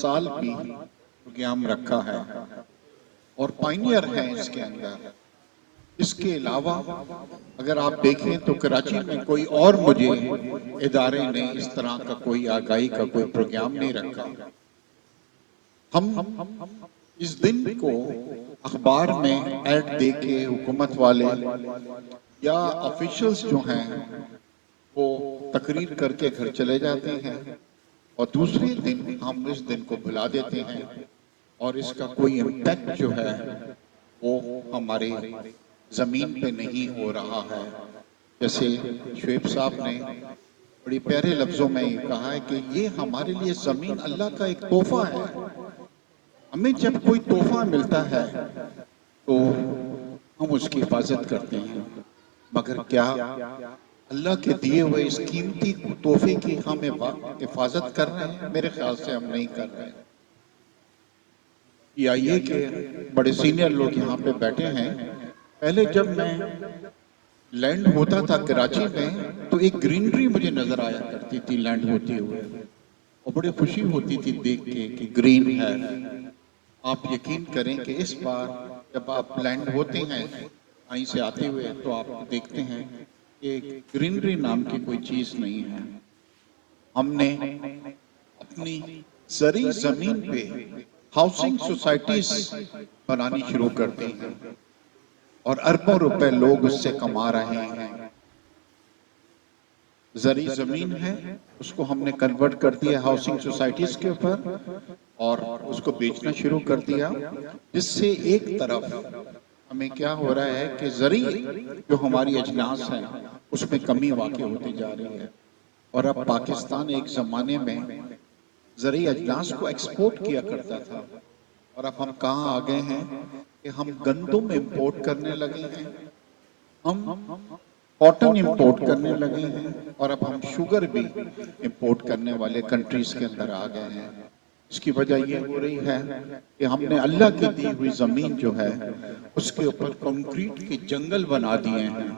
साल भी प्रोग्राम रखा है और पाइनियर है इसके अंदर। इसके अलावा अगर आप देखें तो कराची में कोई और मुझे इदारे ने इस तरह का कोई आगाही का कोई प्रोग्राम नहीं रखा। हम इस दिन को अखबार में ऐड दे के हुकूमत वाले या ऑफिशियल्स जो हैं वो तकरीर करके घर चले जाते हैं और दूसरे दिन हम इस दिन को भुला देते हैं और इसका कोई इम्पैक्ट जो है वो हमारे ज़मीन पे नहीं हो रहा है। जैसे शुएब साहब ने बड़ी प्यारे लफ्ज़ों में ये कहा है कि ये हमारे लिए ज़मीन अल्लाह का एक तोहफा है। हमें जब कोई तोहफा मिलता है तो हम उसकी हिफाजत करते हैं, मगर क्या अल्लाह के दिए हुए इस कीमती तोहफे की हम हिफाजत कर रहे हैं? मेरे ख्याल से हम नहीं कर रहे हैं। आइए कि बड़े सीनियर लोग यहाँ पे बैठे हैं। पहले जब मैं लैंड होता था कराची में तो एक ग्रीनरी मुझे नजर आया करती थी लैंड होते हुए और बड़ी खुशी होती थी देख के कि ग्रीन है। आप यकीन करें कि इस बार जब आप लैंड होते हैं कहीं से आते हुए तो आप देखते हैं कि ग्रीनरी नाम की कोई चीज नहीं है। हमने अपनी जरी जमीन पे हाउसिंग सोसाइटीज बनानी शुरू कर दी हैं और अरबों रुपए लोग उससे कमा रहे हैं। जरी जमीन है उसको हमने कन्वर्ट कर दिया हाउसिंग सोसाइटीज के ऊपर और उसको बेचना शुरू कर दिया, जिससे एक तरफ हमें क्या हो रहा है कि जरी जो हमारी अजनास है उसमें कमी वाक़ई होती जा रही है। और अब पाकिस्तान एक जमाने में जरी अजनास को एक्सपोर्ट किया करता था और अब हम कहाँ आ गए हैं कि हम गंदम इंपोर्ट करने लगे हैं, हम कॉटन इंपोर्ट करने लगे हैं और अब हम शुगर भी इंपोर्ट करने वाले कंट्रीज के अंदर आ गए हैं। इसकी वजह ये हो रही है कि हमने अल्लाह की दी हुई जमीन जो है उसके ऊपर कंक्रीट के जंगल बना दिए हैं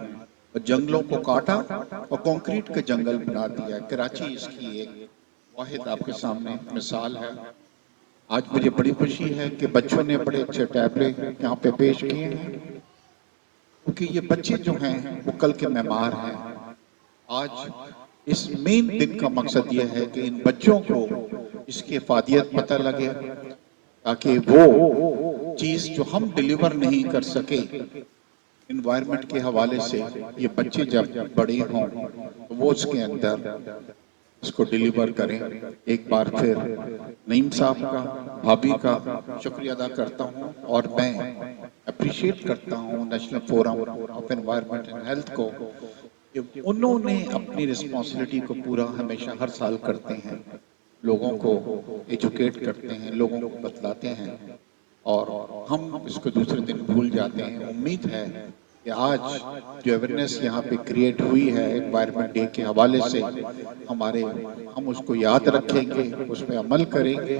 और जंगलों को काटा और कंक्रीट के जंगल बना दिया है। कराची इसकी एक वाहिद आपके सामने मिसाल है। आज मुझे बड़ी खुशी है कि बच्चों ने बड़े अच्छे टैबलेट यहाँ पे पेश किए हैं, क्योंकि ये बच्चे जो हैं वो कल के मेहमान हैं। आज इस मेन दिन का मकसद ये है कि इन बच्चों को इसकी इफादियत पता लगे, ताकि वो चीज जो हम डिलीवर नहीं कर सके इन्वायरमेंट के हवाले से, ये बच्चे जब बड़े हों तो वो उसके अंदर इसको डिलीवर करें। एक बार फिर नईम साहब का, भाभी का शुक्रिया अदा करता हूँ और मैं अप्रिशिएट करता हूँ national forum of environment and health को कि उन्होंने अपनी रिस्पॉन्सिबिलिटी को पूरा हमेशा हर साल करते हैं, लोगों को एजुकेट करते हैं, लोगों को बतलाते हैं और हम इसको दूसरे दिन भूल जाते हैं। उम्मीद है कि आज जो अवेयरनेस यहाँ पे क्रिएट हुई है एनवायरनमेंट डे के हवाले से हम उसको याद रखेंगे, उस पर अमल करेंगे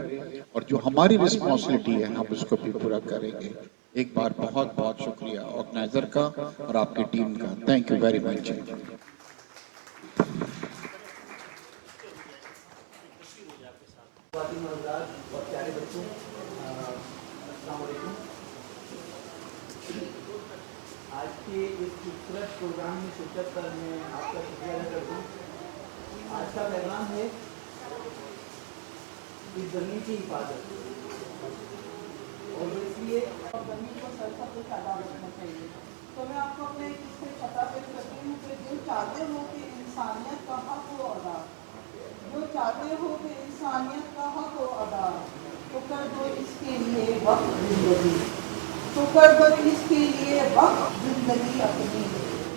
और जो हमारी रिस्पॉन्सिबिलिटी है हम उसको भी पूरा करेंगे। एक बार बहुत बहुत शुक्रिया ऑर्गेनाइजर का और आपकी टीम का। Thank you very much. आज के इस खूबसूरत प्रोग्राम में शिरकत कर मैं आपका शुक्रिया अदा करता हूँ। आज का पैगाम है इस ज़मीन की हिफाजत, और इसलिए ज़मीन को सरसब से ख्याल रखना चाहिए। तो मैं आपको अपने किससे पता पेश करती हूँ कि जो चाहते हो कि इंसानियत का हक हो अदा, जो चाहते हो कि इंसानियत का हक हो अदा, तो कर दो इसके लिए वक्त जिंदगी, तो कर दो इसके लिए वक्त जिंदगी अपनी,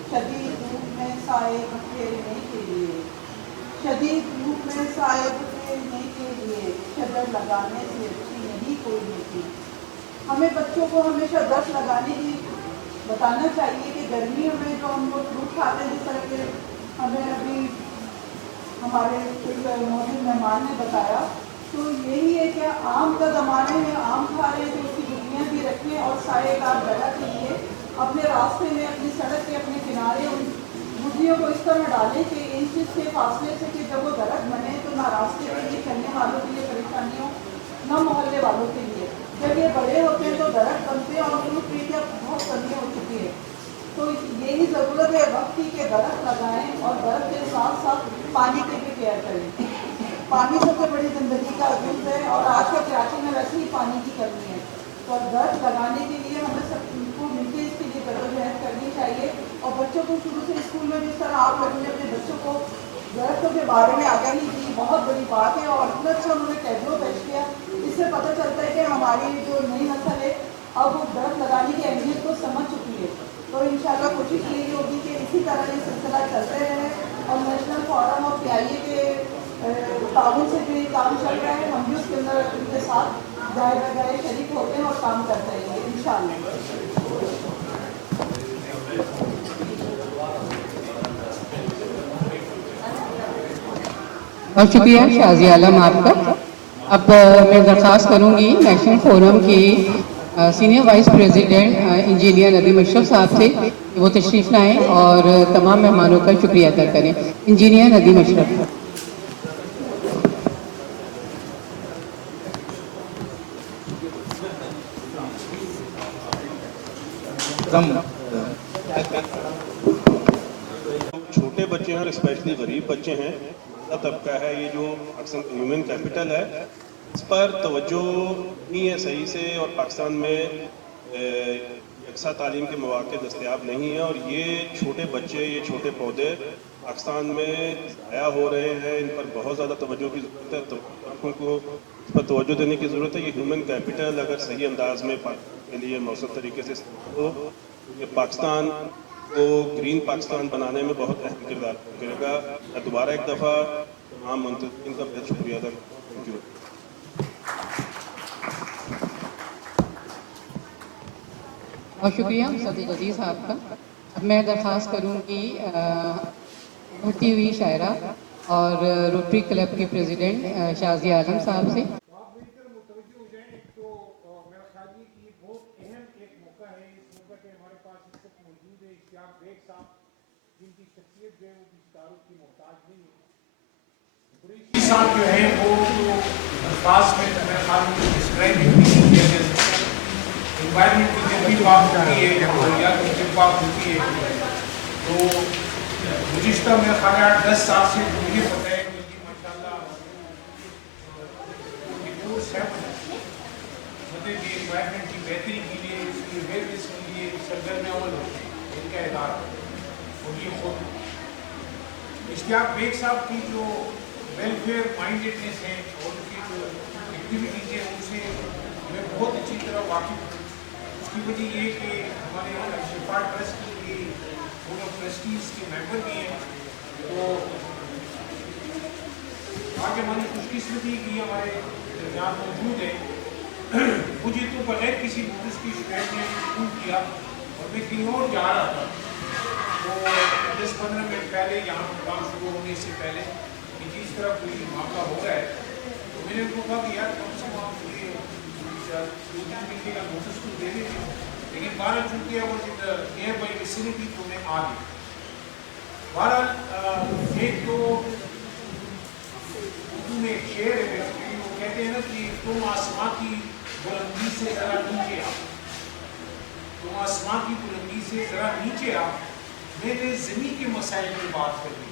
शदीद धूप में साए बखेरने के लिए, शदीद धूप में साए बखेरने के लिए शजर लगाने से अच्छी नहीं कोई नीति। हमें बच्चों को हमेशा दर्द लगाने की बताना चाहिए कि गर्मियों में जो हम लोग फ्रूट खाते हैं, जिस तरह के हमें अभी हमारे मौजूद मेहमान ने बताया, तो यही है कि आम का ज़माने में आम खा रहे हैं तो उसकी गुठलियाँ भी रखें और साएदार जगह के लिए अपने रास्ते में, अपनी सड़क के अपने किनारे उन गुठलियों को इस तरह डालें कि इंच के फासले से कि जब वो दरख्त बने तो ना रास्ते के लिए चलने वालों के लिए परेशानी हो न मोहल्ले वालों के लिए। जब ये बड़े होते हैं तो दरख्त बनते हैं और फ्रूट ट्री की अब बहुत कमी हो चुकी है। तो यही ज़रूरत है वक्त की कि दरख्त लगाएं और दरख्त के साथ साथ पानी की भी केयर करें। पानी सबसे बड़ी ज़िंदगी का अजूज़ है और आज के कराची में वैसे ही पानी की कमी है। तो दरख्त लगाने के लिए हमें सबको मिलकर इसके लिए जद्दोजहद करनी चाहिए और बच्चों को शुरू से स्कूल में जिस तरह आप लोगों ने अपने बच्चों को दरख्तों के बारे में आगाही दी, बहुत बड़ी बात है और इतना अच्छा उन्होंने टैबलो पेश किया। इससे पता चलता है कि हमारी जो नई नस्ल है अब वो दरख्त लगाने की अहमियत को समझ चुकी है। तो इंशाल्लाह कोशिश यही होगी कि इसी तरह ये सिलसिला चलते रहे और नेशनल फोरम और PIA के ताउन से जो ये काम चल रहा है हम भी उसके अंदर उनके साथ जाए बजाय शरीक होते हैं और काम करते रहेंगे इंशाल्लाह। बहुत शुक्रिया शाजी आलम आपका। अब मैं दरख्वास्त करूंगी नेशनल फोरम की senior vice president engineer Nadeem Ashraf साहब से कि वो तशरीफ़ लाएँ और तमाम मेहमानों का शुक्रिया अदा करें। इंजीनियर नदीम अशरफ। छोटे बच्चे हैं और स्पेशली गरीब बच्चे हैं, तबका है, ये जो पाकिस्तान ह्यूमन कैपिटल है इस पर तवज्जो नहीं है सही से और पाकिस्तान में यकसा तालीम के मौके दस्तयाब नहीं है और ये छोटे बच्चे, ये छोटे पौधे पाकिस्तान में ज़ाया हो रहे हैं। इन पर बहुत ज़्यादा तवज्जो की ज़रूरत है, तो को इस पर तवज्जो देने की ज़रूरत है। ये ह्यूमन कैपिटल अगर सही अंदाज में के लिए मौसम तरीके से हो ये पाकिस्तान को ग्रीन पाकिस्तान बनाने में बहुत अहम किरदार करेगा। मैं दोबारा एक दफ़ा तमाम मंतज़रीन का बहुत शुक्रिया अदा थैंक यू। बहुत शुक्रिया सदर अजीज़ साहब का। अब मैं दरख्वास्त करूँगी उठती हुई शायरा और रोटरी क्लब के प्रेसिडेंट शाजी आलम साहब से। आप मिलकर मुतवज्जो हो जाएं। एक तो मेरा ख्याल है कि ये बहुत अहम एक मौका है। इस मौका पे हमारे पास इस वक्त मौजूद है इश्तियाक बेग साहब, जिनकी शख्सियत जो है वो किसी तारुफ की मोहताज नहीं है। कुरैशी साहब जो है वो तो अल्फाज में मेरे ख्याल में डिस्क्राइब नहीं किया जा सकता। एनवायरमेंट की जब भी बात होती है, माहौलियात की जब बात होती है तो गुज़िश्ता मेरा ख्याल है 8-10 साल से मुझे पता है कि माशाल्लाह मतलब ये एनवायरमेंट की बेहतरी के लिए, इसकी अवेयरनेस के लिए सरगर्म अमल होते हैं इनका इदारा। और ये खुद इश्तियाक बेग साहब की जो वेलफेयर माइंडेडनेस है और उनकी जो एक्टिविटीज़ है उनसे मैं बहुत अच्छी तरह वाकिफ हूँ। उसकी वजह ये कि हमारे शिफा ट्रस्ट की बोर्ड ऑफ ट्रस्टीज़ के मेंबर भी हैं। तो आज हमारी खुशकिस्मती की हमारे दरमियान मौजूद है। मुझे तो बगैर किसी नोटिस की शिकायत ने फ़ोन किया और मैं कहीं और जा रहा था, तो 10-15 मिनट पहले यहाँ काम शुरू होने से पहले कि जिस तरह कोई मामला हो रहा है तो मैंने उनको कहा कि यार कम से कम आप मुझे 2-3 महीने का नोटिस तो दे देते, लेकिन 12 चूँकि वो नियर बाई विसिनिटी तो मैं आ गई। बहरहाल एक तो उर्दू में एक शेर है, वो कहते हैं ना कि तुम आसमां की बुलंदी से ज़रा नीचे आओ, तुम आसमां की बुलंदी से ज़रा नीचे आओ, मैंने ज़मीन के मसाइल की बात करनी।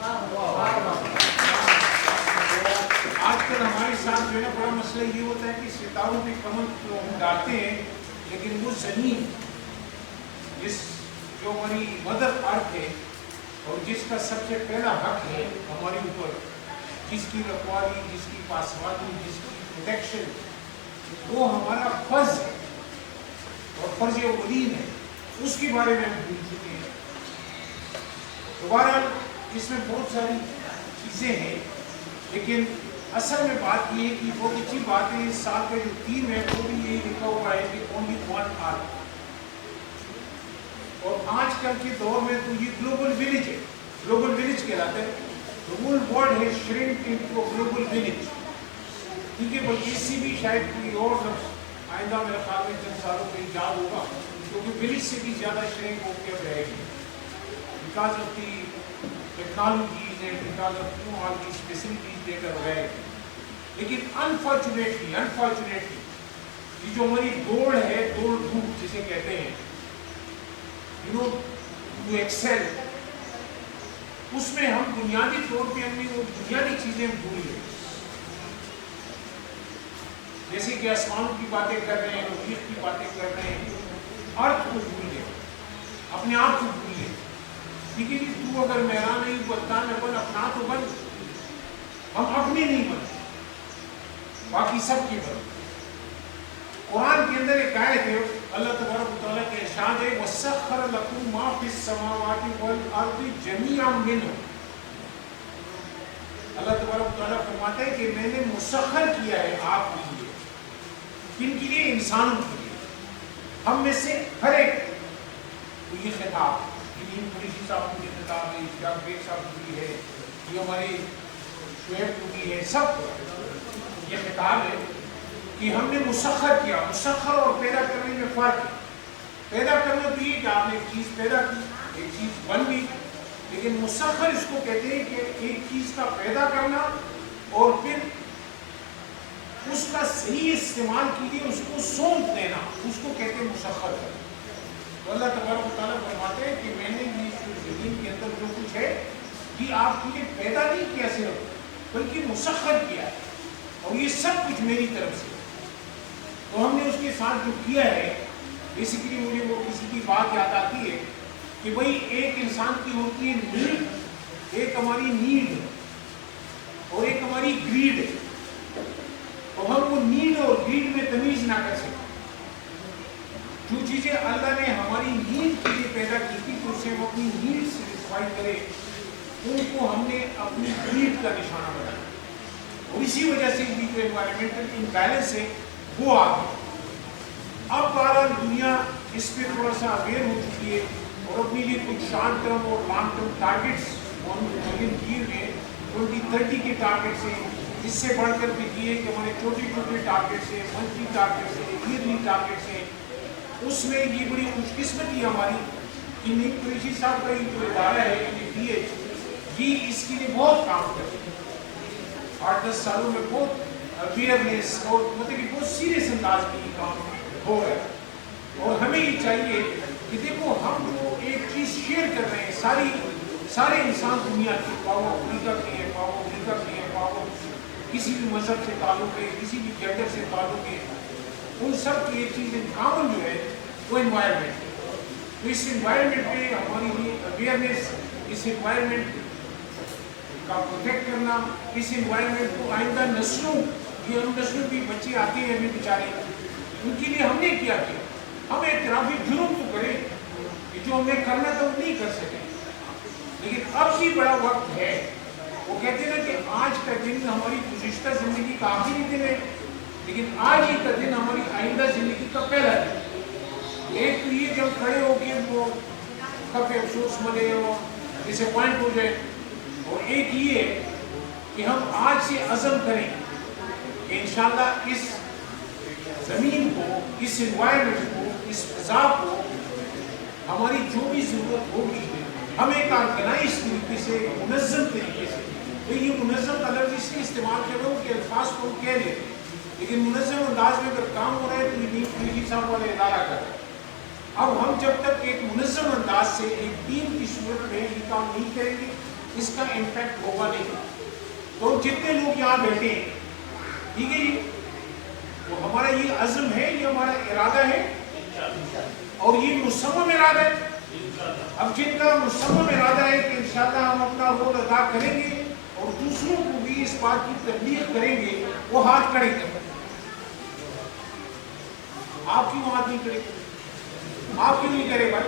आजकल हमारे साथ जो है ना बड़ा मसला ये होता है कि सितारों पे कमल तो हम डालते हैं, लेकिन वो ज़मीन जिस जो हमारी मदर अर्थ है और जिसका सबसे पहला हक है हमारे ऊपर, जिसकी रखवाली, जिसकी पासवानी, जिसकी प्रोटेक्शन, वो हमारा फर्ज है और फर्ज वलीन है, उसके बारे में हम भूल चुके हैं। दोबारा इसमें बहुत सारी चीज़ें हैं, लेकिन असल में बात ये है कि बहुत अच्छी बात है इस साल का जो थीम है वो भी यही लिखा हुआ है कि ओनली वन अर्थ। और आजकल के दौर में तो ये ग्लोबल विलेज है, ग्लोबल विलेज कहलाता है। The whole world has shrunk into a global village। ठीक है, बल्कि इससे भी शायद कोई और लफ्ज़ आइंदा मेरे ख्याल में चंद सालों में ईजाद होगा, क्योंकि विलेज से भी ज़्यादा श्रिंक होकर रहेगी because of the technologies and because of all the facilities देकर रहेगी। लेकिन अनफॉर्चुनेटली ये जो हमारी दौड़ है, दौड़ धूप जिसे कहते हैं, टू एक्सेल, उसमें हम बुनियादी तौर पे हमने वो बुनियादी चीजें भूल गए। जैसे कि आसमान की बातें कर रहे हैं, मुरीख की बातें कर रहे हैं, अर्थ को भूल गए, अपने आप को भूल गए। ठीक है जी, तू अगर मेरा नहीं बनता मैं बन, अपना तो बन, हम अपने नहीं बनते, बाकी सब की बन। कुरान के अंदर एक आयत है, अल्लाह तबारक व तआला के इरशाद है, वसख्खर लकुम मा फिस समावाति वल अर्दि जमीअन मिन्हु। अल्लाह तबारक व तआला फरमाते हैं कि मैंने मुसख्खर किया है आपके लिए, किनके लिए? इंसानों के लिए, हम में से हर एक को। ये खिताब पुलिस साहब को ये खिताब है, इसका बेग साहब को भी है, ये हमारे शुएब को भी है, सब ये खिताब है कि हमने मुसख्खर किया। मुसख्खर और पैदा करने में फर्क है। पैदा करना तो ये कि आपने एक चीज पैदा की, एक चीज बन गई, लेकिन मुसख्खर इसको कहते हैं कि एक चीज का पैदा करना और फिर उसका सही इस्तेमाल के लिए उसको सौंप देना, उसको कहते हैं मुसख्खर करना। तो अल्लाह तबारक व तआला फरमाते हैं कि मैंने ये ज़मीन के अंदर जो कुछ है कि आपके लिए पैदा नहीं किया सिर्फ, बल्कि मुसख्खर किया है, और ये सब कुछ मेरी तरफ से। तो हमने उसके साथ जो किया है, बेसिकली मुझे वो किसी की बात याद आती है कि भाई एक इंसान की होती है नीड, एक हमारी नीड और एक हमारी ग्रीड है। तो हम वो नीड और ग्रीड में तमीज ना कर सकते। जो चीजें अल्लाह ने हमारी नीड के लिए पैदा की थी, तो उसे हम अपनी नीड सेटिस्फाई करें, उनको हमने अपनी ग्रीड का निशाना बनाया, और इसी वजह से भी जो एनवायरमेंटल इम्बैलेंस है वो आ गया। अब बहरहाल दुनिया इस पे थोड़ा सा अवेयर हो चुकी है, और अपने लिए कुछ शॉर्ट टर्म और लॉन्ग टर्म टारगेट्स किए हुए 2030 के टारगेट्स हैं। इससे बढ़कर भी किए कि हमारे छोटे छोटे टारगेट्स हैं, मंथली टारगेट्स हैं, ईयरली टारगेट्स हैं। उसमें ये बड़ी खुशकिस्मती हमारी कि नीम कुरैशी साहब का जो इदारा है PH, ये इसके लिए बहुत काम कर रहे हैं। 8-10 सालों में बहुत अवेयरनेस और मतलब कि बहुत सीरियस अंदाज में ये काम हो रहा है। और हमें ये चाहिए कि देखो, हम जो एक चीज़ शेयर कर रहे हैं, सारे इंसान दुनिया के, पाओ अफ्रीका के हैं, पाओ अफ्रीका के हैं, पाओ किसी भी मजहब से ताल्लुक है, किसी भी जेंडर से ताल्लुक है, उन सब की एक चीज़ कॉमन जो है वो एनवायरनमेंट है। तो इस एनवायरनमेंट में हमारी ये अवेयरनेस, इस एनवायरनमेंट का प्रोटेक्ट करना, इस एनवायरनमेंट को आइंदा नस्लों, ये हम नस्लों के बच्चे आते हैं अभी बेचारे, उनके लिए हमने क्या किया? हम एतराफ़ी जुर्म तो करें कि जो हमें करना था वो नहीं कर सके, लेकिन अब भी बड़ा वक्त है। वो कहते हैं ना कि आज का दिन हमारी गुज़िश्ता ज़िंदगी का आखिरी दिन है, लेकिन आज ही का दिन हमारी आइंदा ज़िंदगी का पहला दिन। एक तो ये जब खड़े होके वो कब अफसोस मने और डिसअपॉइंट हो जाए, और एक ये कि हम आज से अज़म करें कि इंशाअल्लाह इस ज़मीन को, इस एनवायरनमेंट को, इस फ़ज़ा को हमारी जो भी ज़रूरत होगी, हम एक ऑर्गेनाइज तरीके से, मुनज़्ज़म तरीके से, तो ये मुनज़्ज़म का लफ्ज़ इसलिए इस्तेमाल कर रहा हूँ कि अल्फाज को कह लेते, लेकिन मुनज़्ज़म अंदाज में अगर काम हो रहा है तो ये नीम कुरैशी साहब वाले इदारा कर रहे हैं। अब हम जब तक एक मुनज़्ज़म अंदाज से एक टीम की सूरत में ये काम नहीं करेंगे, इसका इम्पैक्ट होगा नहीं। तो जितने लोग यहाँ बैठे हैं, ठीक है जी, तो हमारा ये अज़्म है, ये हमारा इरादा है, और ये मुसम्मम इरादा है। अब जिनका मुसम्मम इरादा है कि इंशाअल्लाह हम अपना रोल अदा करेंगे और दूसरों को भी इस बात की तबलीग करेंगे, वो हाथ खड़े करें। आप क्यों हाथ नहीं करेंगे? आप क्यों नहीं करें भाई?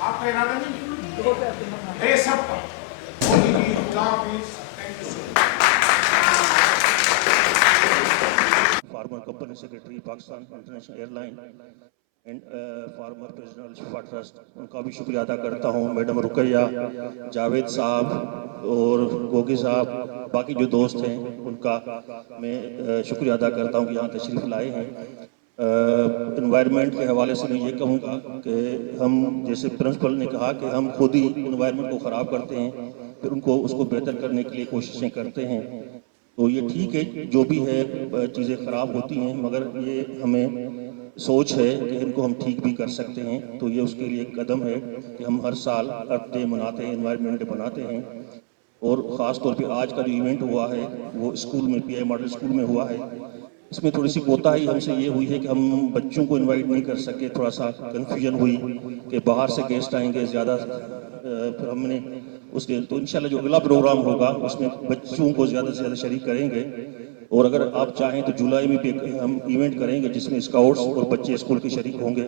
आपका इरादा नहीं है सबका। Former Company Secretary, Pakistan International Airline and farmer president Shifa trust, उनका भी शुक्रिया अदा करता हूँ। मैडम रुकैया, जावेद साहब और गोगी साहब, बाकी जो दोस्त हैं उनका मैं शुक्रिया अदा करता हूँ कि यहाँ तशरीफ़ लाए हैं। इन्वायरमेंट के हवाले से मैं ये कहूँगा कि हम, जैसे प्रिंसिपल ने कहा कि हम खुद ही इन्वायरमेंट को ख़राब करते हैं, फिर उसको बेहतर करने के लिए कोशिशें करते हैं। تو یہ ٹھیک ہے جو بھی ہے چیزیں خراب ہوتی ہیں مگر یہ ہمیں سوچ ہے کہ ان کو ہم ٹھیک بھی کر سکتے ہیں. تو یہ اس کے لیے ایک قدم ہے کہ ہم ہر سال ارتھ ڈے مناتے ہیں, انوائرمنٹ ڈے بناتے ہیں. اور خاص طور پہ آج کا جو ایونٹ ہوا ہے وہ اسکول میں پی آئی ماڈل اسکول میں ہوا ہے. اس میں تھوڑی سی کوتاہی ہم سے یہ ہوئی ہے کہ ہم بچوں کو انوائٹ نہیں کر سکے. تھوڑا سا کنفیوژن ہوئی کہ باہر سے گیسٹ آئیں گے زیادہ, پھر ہم نے اس کے تو انشاءاللہ جو اگلا پروگرام ہوگا اس میں بچوں کو زیادہ سے زیادہ شریک کریں گے. اور اگر آپ چاہیں تو جولائی میں بھی ہم ایونٹ کریں گے جس میں اسکاؤٹس اور بچے اسکول کے شریک ہوں گے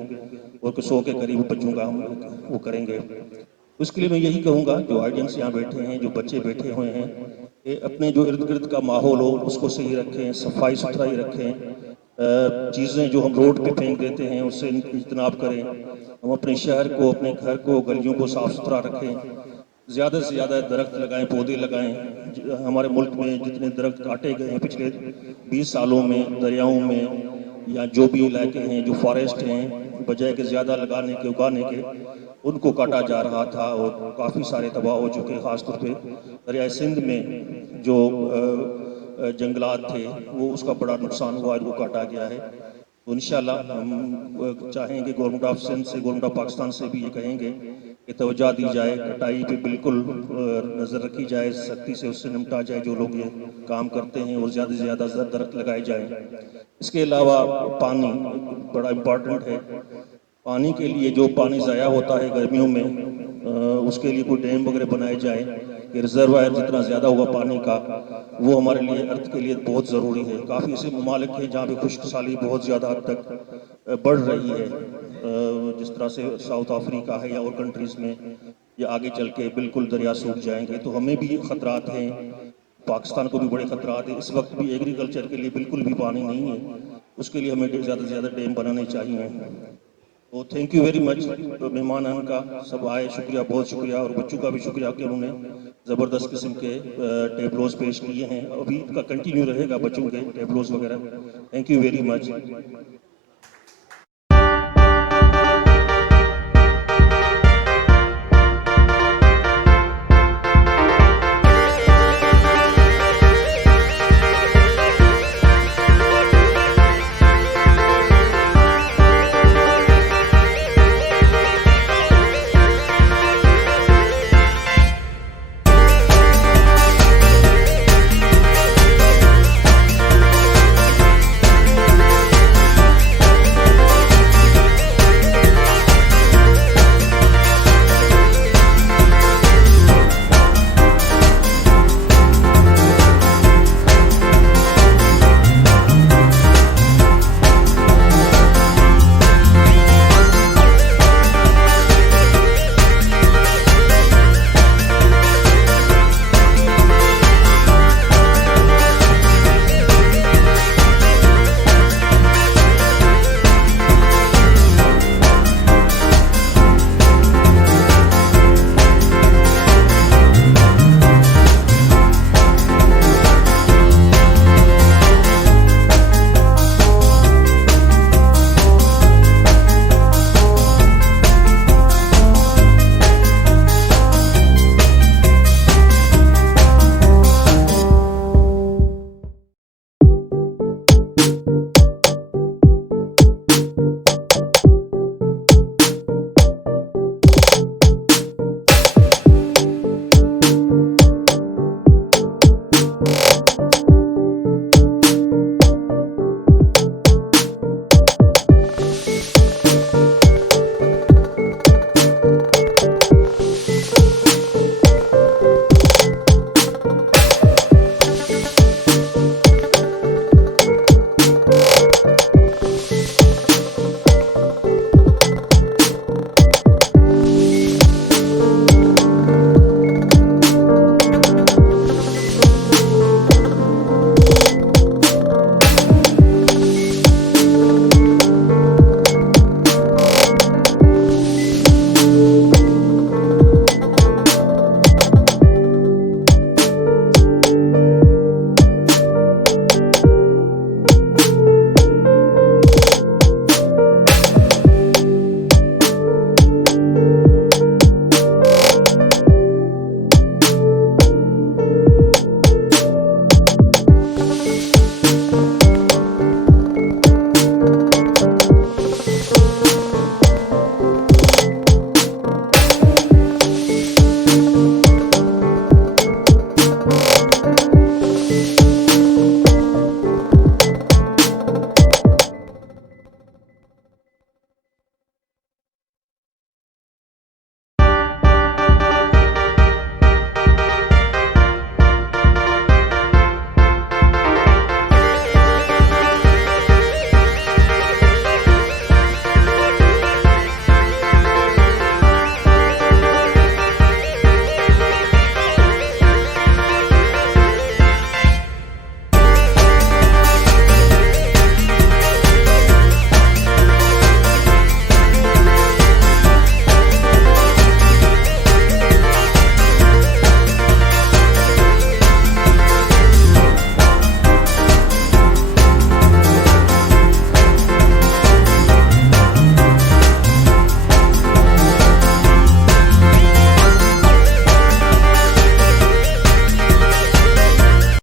اور 100 کے قریب بچوں کا ہم وہ کریں گے. اس کے لیے میں یہی کہوں گا جو آڈینس یہاں بیٹھے ہیں, جو بچے بیٹھے ہوئے ہیں, کہ اپنے جو ارد گرد کا ماحول ہو اس کو صحیح رکھیں, صفائی ستھرائی رکھیں. چیزیں جو ہم روڈ پہ پھینک دیتے ہیں اس سے اجتناب کریں. ہم اپنے شہر کو, اپنے گھر کو, گلیوں کو صاف ستھرا رکھیں. زیادہ سے زیادہ درخت لگائیں, پودے لگائیں. ہمارے ملک میں جتنے درخت کاٹے گئے ہیں پچھلے 20 سالوں میں دریاؤں میں یا جو بھی علاقے ہیں جو فارسٹ ہیں, بجائے کہ زیادہ لگانے کے اگانے کے ان کو کاٹا جا رہا تھا اور کافی سارے تباہ ہو چکے. خاص طور پہ دریائے سندھ میں جو جنگلات تھے وہ اس کا بڑا نقصان ہوا, جو کاٹا گیا ہے. تو انشاءاللہ ہم چاہیں گے گورنمنٹ آف سندھ سے, گورنمنٹ آف پاکستان سے بھی یہ کہیں گے کہ توجہ دی جائے, کٹائی پہ بالکل نظر رکھی جائے, سختی سے اس سے نمٹا جائے جو لوگ یہ کام کرتے ہیں, اور زیادہ سے زیادہ درخت لگائے جائیں. اس کے علاوہ پانی بڑا امپورٹنٹ ہے. پانی کے لیے جو پانی ضائع ہوتا ہے گرمیوں میں اس کے لیے کوئی ڈیم وغیرہ بنائے جائیں کہ ریزروائر جتنا زیادہ ہوگا پانی کا وہ ہمارے لیے ارتھ کے لیے بہت ضروری ہے. کافی ایسے ممالک ہیں جہاں پہ خشک سالی بہت زیادہ حد تک بڑھ رہی ہے, جس طرح سے ساؤتھ افریقہ ہے یا اور کنٹریز میں, یا آگے چل کے بالکل دریا سوکھ جائیں گے. تو ہمیں بھی خطرات ہیں, پاکستان کو بھی بڑے خطرات ہیں. اس وقت بھی ایگریکلچر کے لیے بالکل بھی پانی نہیں ہے, اس کے لیے ہمیں زیادہ سے زیادہ ڈیم بنانے چاہیے. تو تھینک یو ویری مچ مہمان کا سب آئے, شکریہ, بہت شکریہ. اور بچوں کا بھی شکریہ کہ انہوں نے زبردست قسم کے ٹیبلوز پیش کیے ہیں. ابھی کا کنٹینیو رہے گا بچوں کے ٹیبلوز وغیرہ. Thank you very much.